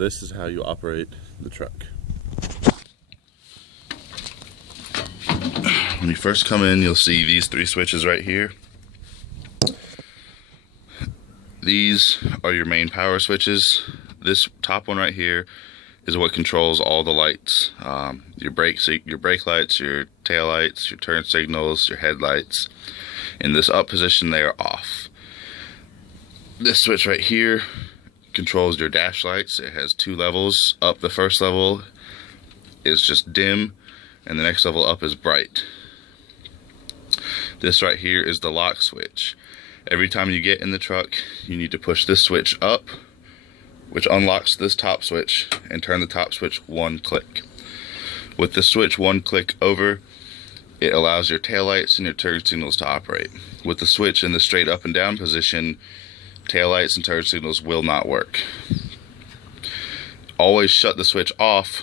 this is how you operate the truck. When you first come in, you'll see these three switches right here. These are your main power switches. This top one right here is what controls all the lights. Your brake lights, your tail lights, your turn signals, your headlights. In this up position, they are off. This switch right here controls your dash lights. It has two levels. Up, the first level is just dim, and the next level up is bright. This right here is the lock switch. Every time you get in the truck, you need to push this switch up, which unlocks this top switch, and turn the top switch one click. With the switch one click over, it allows your taillights and your turn signals to operate. With the switch in the straight up and down position, taillights and turn signals will not work. Always shut the switch off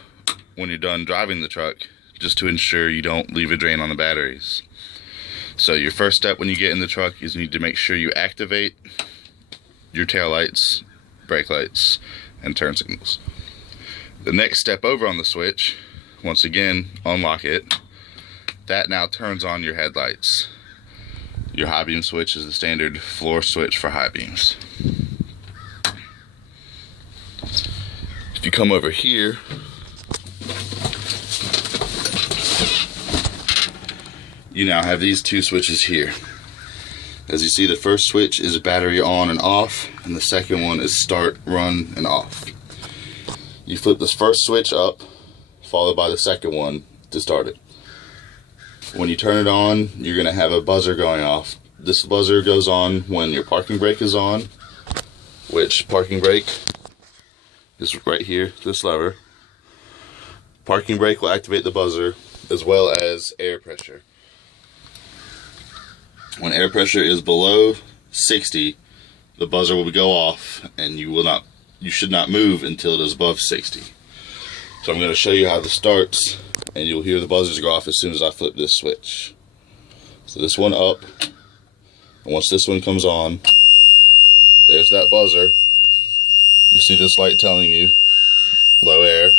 when you're done driving the truck, just to ensure you don't leave a drain on the batteries. So your first step when you get in the truck is you need to make sure you activate your taillights, brake lights, and turn signals. The next step over on the switch, once again, unlock it. That now turns on your headlights. Your high beam switch is the standard floor switch for high beams. If you come over here, you now have these two switches here. As you see, the first switch is battery on and off, and the second one is start, run, and off. You flip this first switch up, followed by the second one to start it. When you turn it on, you're going to have a buzzer going off. This buzzer goes on when your parking brake is on, which parking brake is right here, this lever. Parking brake will activate the buzzer, as well as air pressure. When air pressure is below 60, the buzzer will go off, and you should not move until it is above 60. So I'm going to show you how this starts, and you'll hear the buzzers go off as soon as I flip this switch. So this one up, and once this one comes on, there's that buzzer. You see this light telling you low air.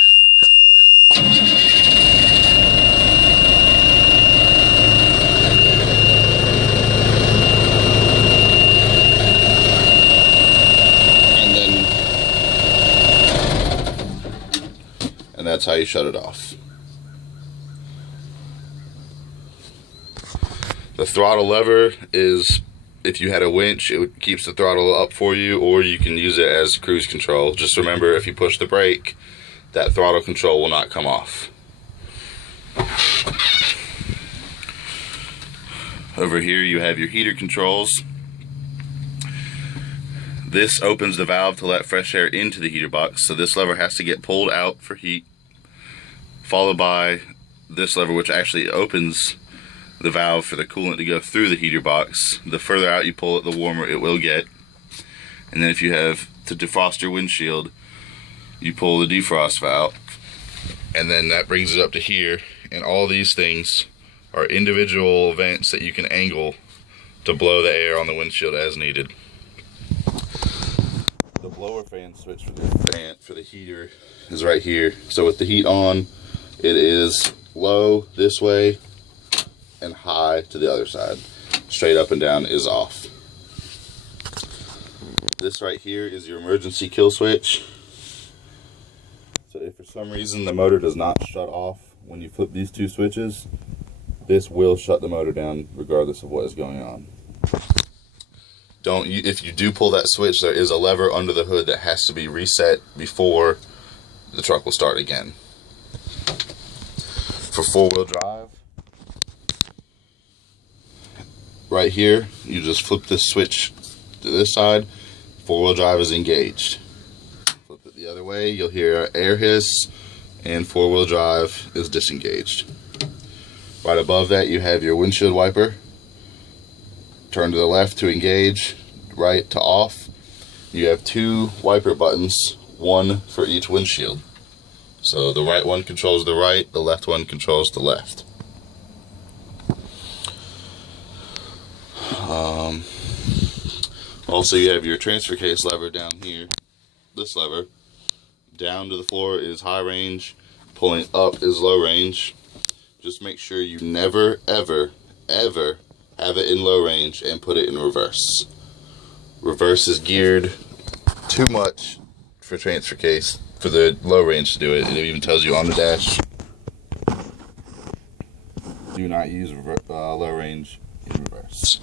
And that's how you shut it off. The throttle lever is, if you had a winch, it keeps the throttle up for you, or you can use it as cruise control. Just remember, if you push the brake, that throttle control will not come off. Over here you have your heater controls. This opens the valve to let fresh air into the heater box, so this lever has to get pulled out for heat, followed by this lever, which actually opens the valve for the coolant to go through the heater box. The further out you pull it, the warmer it will get. And then if you have to defrost your windshield, you pull the defrost valve, and then that brings it up to here. And all these things are individual vents that you can angle to blow the air on the windshield as needed. The blower fan switch for the heater is right here. So with the heat on, it is low this way and high to the other side. Straight up and down is off. This right here is your emergency kill switch. So if for some reason the motor does not shut off when you flip these two switches, this will shut the motor down regardless of what is going on. If you do pull that switch, there is a lever under the hood that has to be reset before the truck will start again. For four-wheel drive, right here, you just flip this switch to this side. Four-wheel drive is engaged. Flip it the other way, you'll hear air hiss, and four-wheel drive is disengaged. Right above that, you have your windshield wiper. Turn to the left to engage, right to off. You have two wiper buttons, one for each windshield. So the right one controls the right, the left one controls the left. Also, you have your transfer case lever down here, this lever. down to the floor is high range, pulling up is low range. Just make sure you never, ever, ever have it in low range and put it in reverse. Reverse is geared too much for transfer case for the low range to do it. It even tells you on the dash, do not use low range in reverse.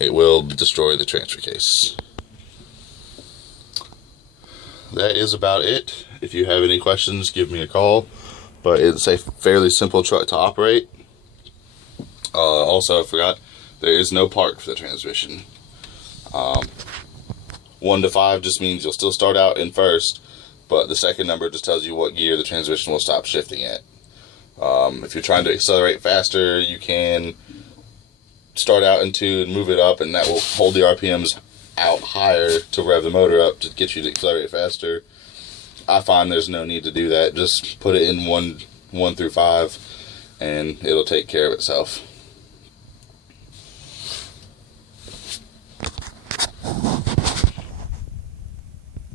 It will destroy the transfer case. That is about it. If you have any questions, give me a call. But it's a fairly simple truck to operate. Also, I forgot, there is no park for the transmission. 1 to 5 just means you'll still start out in first, but the second number just tells you what gear the transmission will stop shifting at. If you're trying to accelerate faster, you can start out in 2 and move it up, and that will hold the RPMs out higher to rev the motor up to get you to accelerate faster. I find there's no need to do that. Just put it in 1 through 5 and it'll take care of itself.